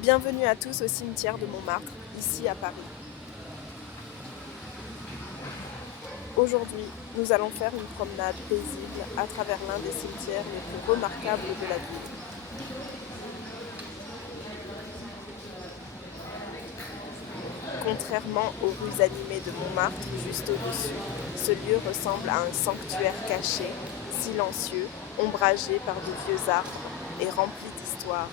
Bienvenue à tous au cimetière de Montmartre, ici à Paris. Aujourd'hui, nous allons faire une promenade paisible à travers l'un des cimetières les plus remarquables de la ville. Contrairement aux rues animées de Montmartre juste au-dessus, ce lieu ressemble à un sanctuaire caché, silencieux, ombragé par de vieux arbres et rempli d'histoire.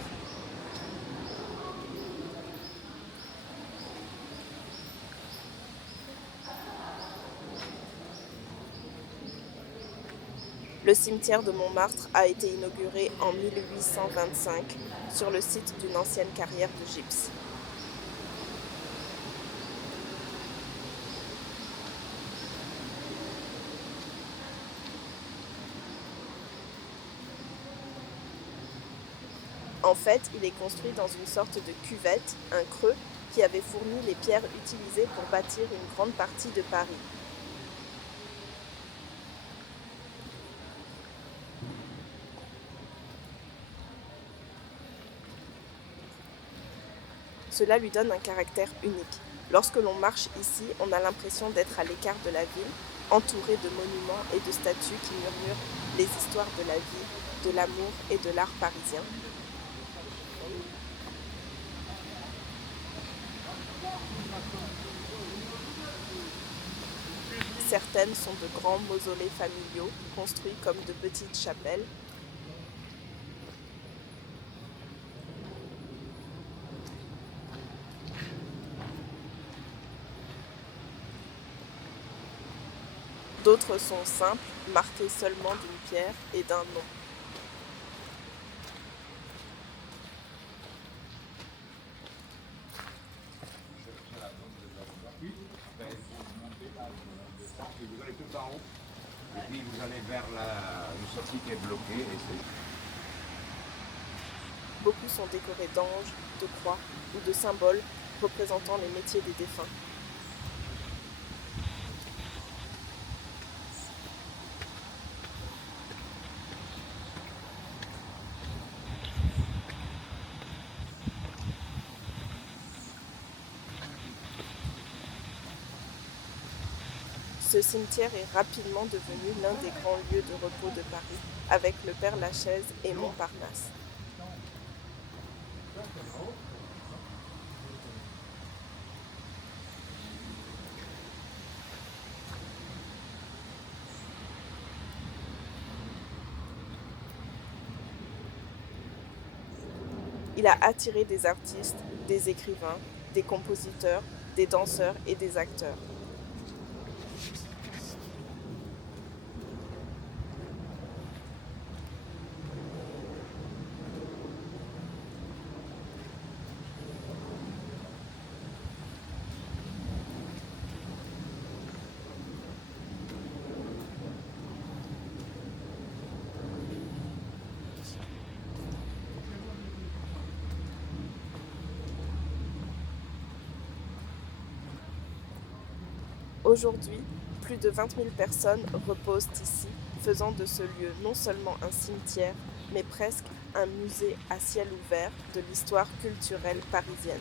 Le cimetière de Montmartre a été inauguré en 1825 sur le site d'une ancienne carrière de gypse. En fait, il est construit dans une sorte de cuvette, un creux, qui avait fourni les pierres utilisées pour bâtir une grande partie de Paris. Cela lui donne un caractère unique. Lorsque l'on marche ici, on a l'impression d'être à l'écart de la ville, entouré de monuments et de statues qui murmurent les histoires de la vie, de l'amour et de l'art parisien. Certaines sont de grands mausolées familiaux, construits comme de petites chapelles. D'autres sont simples, marquées seulement d'une pierre et d'un nom. Vous allez tout en haut, et puis vous allez vers une sortie qui est bloquée. Et c'est... Beaucoup sont décorés d'anges, de croix ou de symboles représentant les métiers des défunts. Ce cimetière est rapidement devenu l'un des grands lieux de repos de Paris, avec le Père-Lachaise et Montparnasse. Il a attiré des artistes, des écrivains, des compositeurs, des danseurs et des acteurs. Aujourd'hui, plus de 20 000 personnes reposent ici, faisant de ce lieu non seulement un cimetière, mais presque un musée à ciel ouvert de l'histoire culturelle parisienne.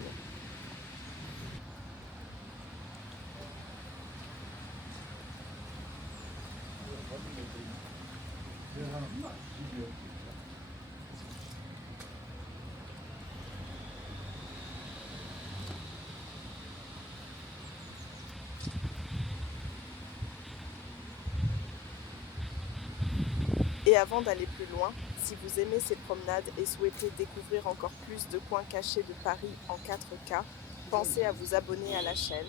Et avant d'aller plus loin, si vous aimez ces promenades et souhaitez découvrir encore plus de coins cachés de Paris en 4K, pensez à vous abonner à la chaîne.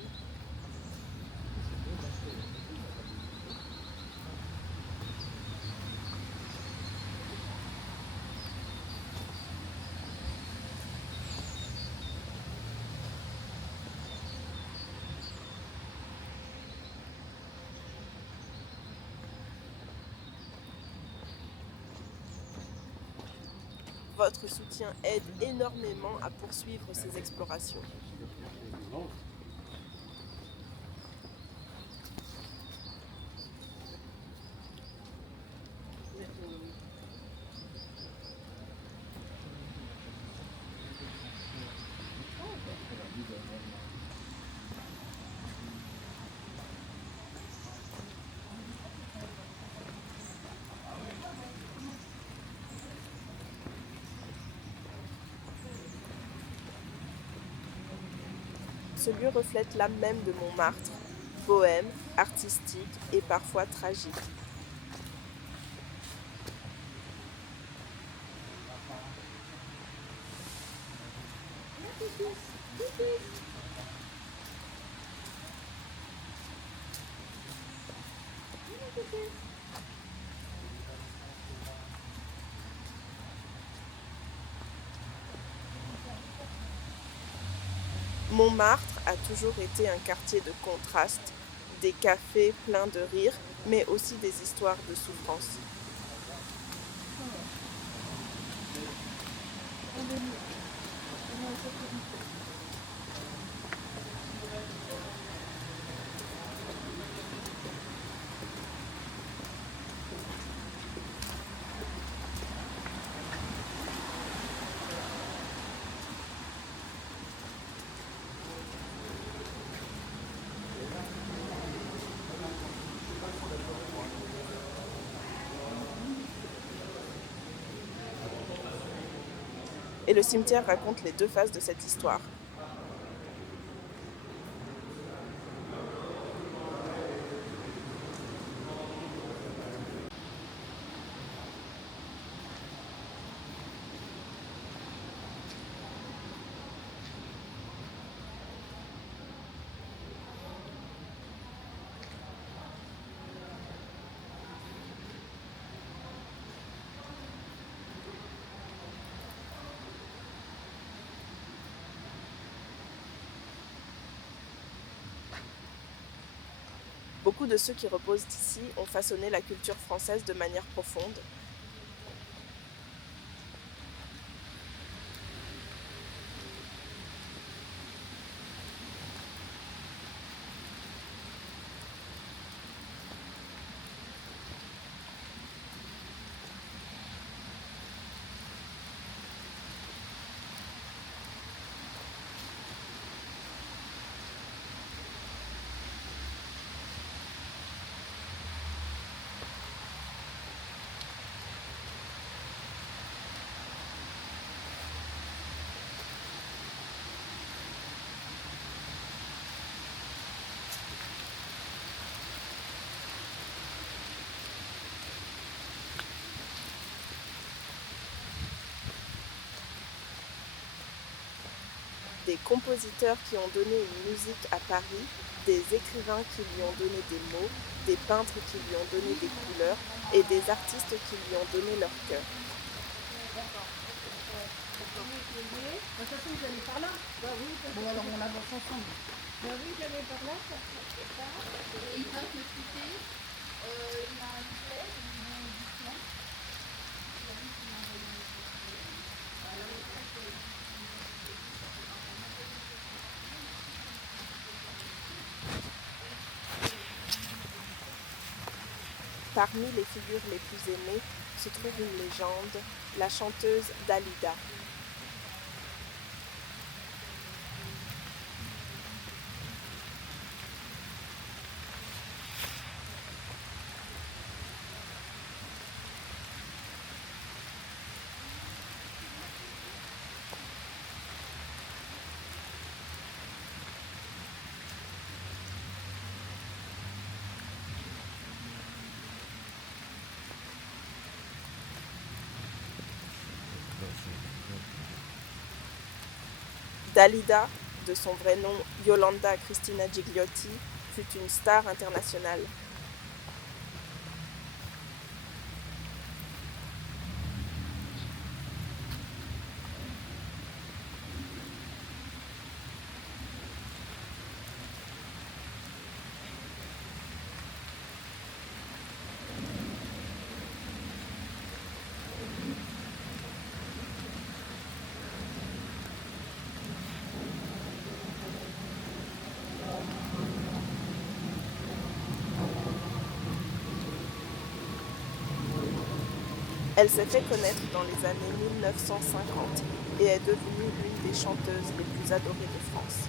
Votre soutien aide énormément à poursuivre ces explorations. Ce lieu reflète l'âme même de Montmartre, bohème, artistique et parfois tragique. Montmartre a toujours été un quartier de contraste, des cafés pleins de rires, mais aussi des histoires de souffrance. Et le cimetière raconte les deux faces de cette histoire. Beaucoup de ceux qui reposent ici ont façonné la culture française de manière profonde. Des compositeurs qui ont donné une musique à Paris, des écrivains qui lui ont donné des mots, des peintres qui lui ont donné des couleurs et des artistes qui lui ont donné leur cœur. De toute façon, vous allez par là. Bah oui, bon, alors on avance ensemble. Bah oui, j'allais par là, ça fait ça. Et il va me quitter. Il a un billet, il a un diplôme. Parmi les figures les plus aimées se trouve une légende, la chanteuse Dalida. Dalida, de son vrai nom Yolanda Cristina Gigliotti, fut une star internationale. Elle s'est fait connaître dans les années 1950 et est devenue l'une des chanteuses les plus adorées de France.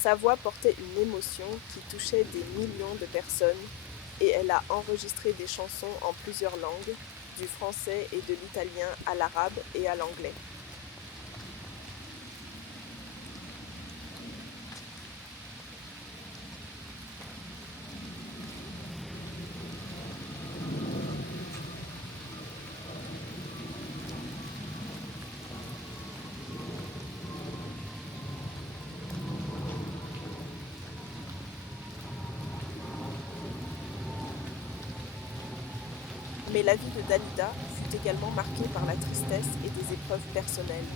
Sa voix portait une émotion qui touchait des millions de personnes et elle a enregistré des chansons en plusieurs langues, du français et de l'italien à l'arabe et à l'anglais. Mais la vie de Dalida fut également marquée par la tristesse et des épreuves personnelles.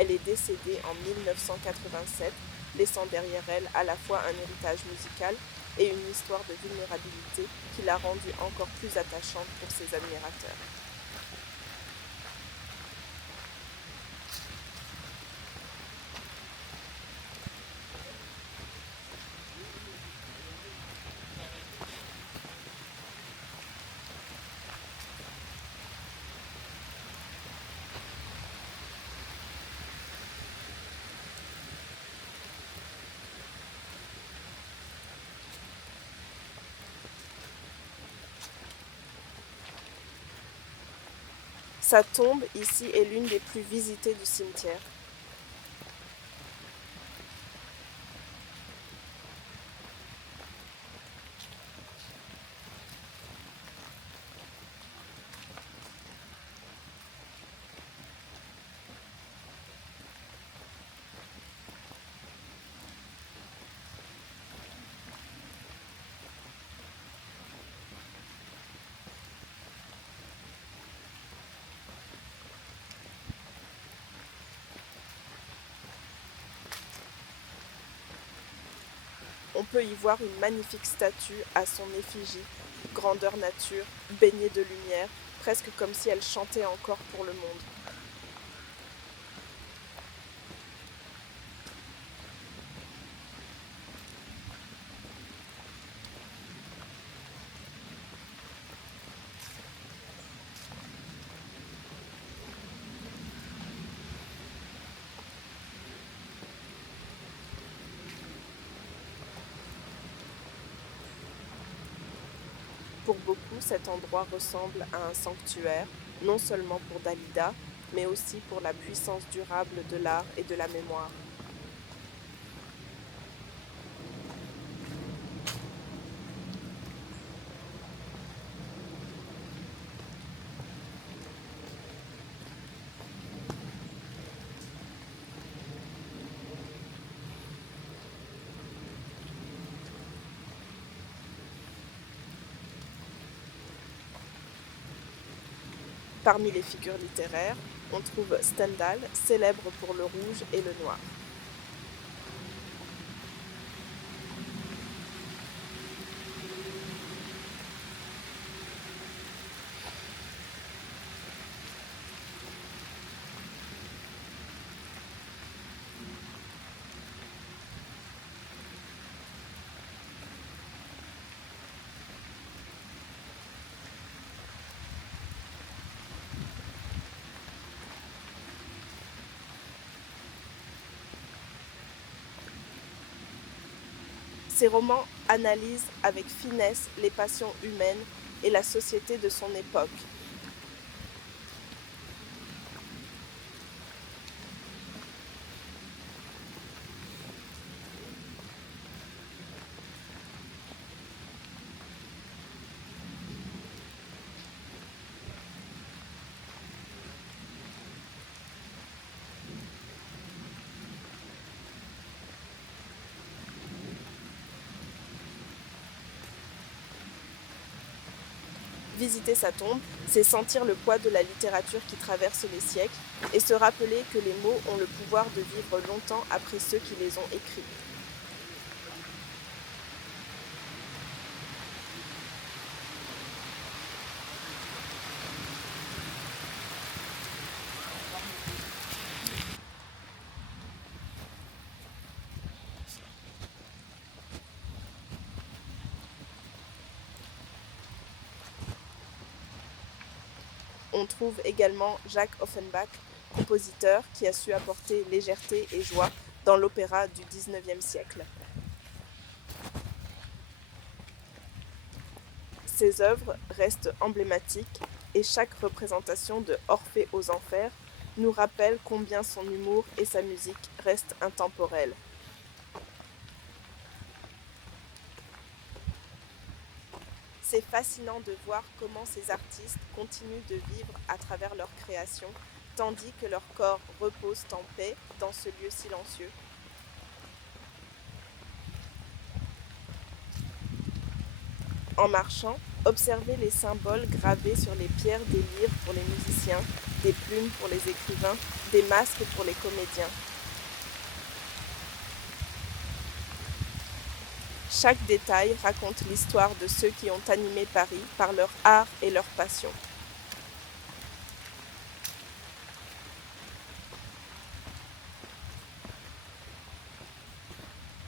Elle est décédée en 1987, laissant derrière elle à la fois un héritage musical et une histoire de vulnérabilité qui l'a rendue encore plus attachante pour ses admirateurs. Sa tombe ici est l'une des plus visitées du cimetière. On peut y voir une magnifique statue à son effigie, grandeur nature, baignée de lumière, presque comme si elle chantait encore pour le monde. Pour beaucoup, cet endroit ressemble à un sanctuaire, non seulement pour Dalida, mais aussi pour la puissance durable de l'art et de la mémoire. Parmi les figures littéraires, on trouve Stendhal, célèbre pour le rouge et le noir. Ses romans analysent avec finesse les passions humaines et la société de son époque. Visiter sa tombe, c'est sentir le poids de la littérature qui traverse les siècles et se rappeler que les mots ont le pouvoir de vivre longtemps après ceux qui les ont écrits. on trouve également Jacques Offenbach, compositeur qui a su apporter légèreté et joie dans l'opéra du XIXe siècle. Ses œuvres restent emblématiques et chaque représentation de Orphée aux Enfers nous rappelle combien son humour et sa musique restent intemporels. C'est fascinant de voir comment ces artistes continuent de vivre à travers leur création, tandis que leurs corps reposent en paix dans ce lieu silencieux. En marchant, observez les symboles gravés sur les pierres des lyres pour les musiciens, des plumes pour les écrivains, des masques pour les comédiens. Chaque détail raconte l'histoire de ceux qui ont animé Paris par leur art et leur passion.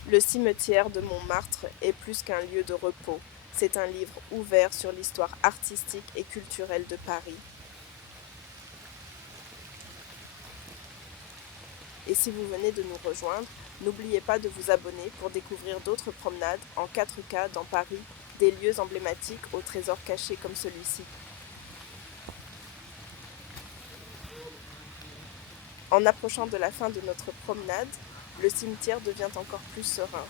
Le cimetière de Montmartre est plus qu'un lieu de repos. C'est un livre ouvert sur l'histoire artistique et culturelle de Paris. Et si vous venez de nous rejoindre, n'oubliez pas de vous abonner pour découvrir d'autres promenades en 4K dans Paris, des lieux emblématiques aux trésors cachés comme celui-ci. En approchant de la fin de notre promenade, le cimetière devient encore plus serein.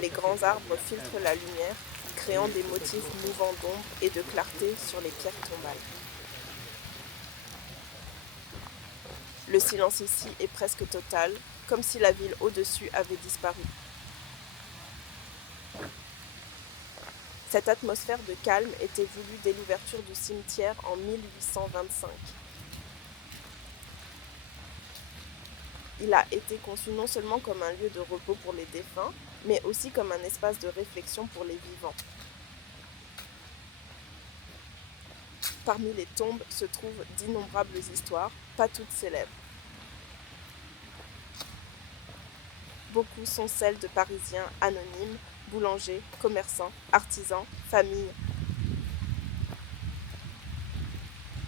Les grands arbres filtrent la lumière, créant des motifs mouvants d'ombre et de clarté sur les pierres tombales. Le silence ici est presque total, comme si la ville au-dessus avait disparu. Cette atmosphère de calme était voulue dès l'ouverture du cimetière en 1825. Il a été conçu non seulement comme un lieu de repos pour les défunts, mais aussi comme un espace de réflexion pour les vivants. Parmi les tombes se trouvent d'innombrables histoires, pas toutes célèbres. Beaucoup sont celles de Parisiens anonymes, boulangers, commerçants, artisans, familles.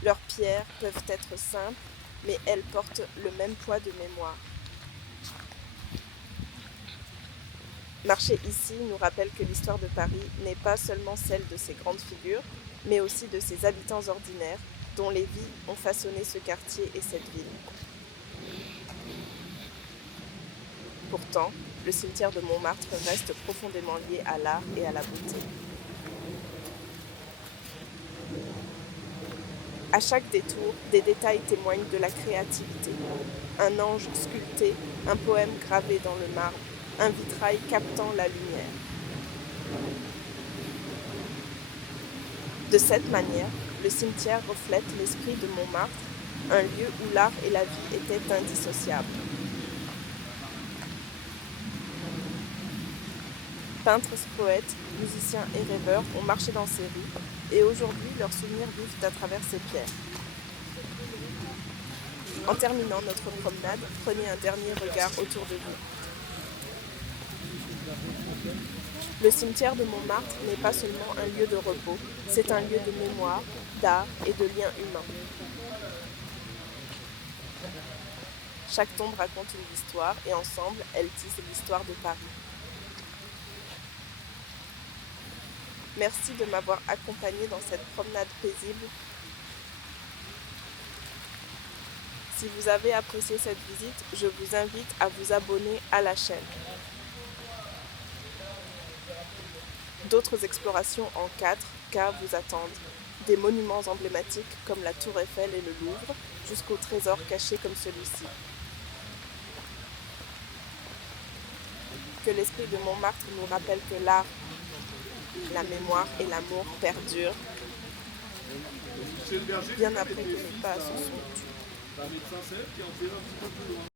Leurs pierres peuvent être simples, mais elles portent le même poids de mémoire. Marcher ici nous rappelle que l'histoire de Paris n'est pas seulement celle de ses grandes figures, mais aussi de ses habitants ordinaires, dont les vies ont façonné ce quartier et cette ville. Pourtant, le cimetière de Montmartre reste profondément lié à l'art et à la beauté. À chaque détour, des détails témoignent de la créativité. Un ange sculpté, un poème gravé dans le marbre, un vitrail captant la lumière. De cette manière, le cimetière reflète l'esprit de Montmartre, un lieu où l'art et la vie étaient indissociables. Peintres, poètes, musiciens et rêveurs ont marché dans ces rues et aujourd'hui leurs souvenirs vivent à travers ces pierres. En terminant notre promenade, prenez un dernier regard autour de vous. Le cimetière de Montmartre n'est pas seulement un lieu de repos, c'est un lieu de mémoire, d'art et de liens humains. Chaque tombe raconte une histoire et ensemble, elles tissent l'histoire de Paris. Merci de m'avoir accompagné dans cette promenade paisible. Si vous avez apprécié cette visite, je vous invite à vous abonner à la chaîne. D'autres explorations en 4K vous attendent. Des monuments emblématiques comme la Tour Eiffel et le Louvre, jusqu'aux trésors cachés comme celui-ci. Que l'esprit de Montmartre nous rappelle que l'art, la mémoire et l'amour perdurent, bien après que les pas se sont tus. Un médecin qui en fait un petit peu plus loin.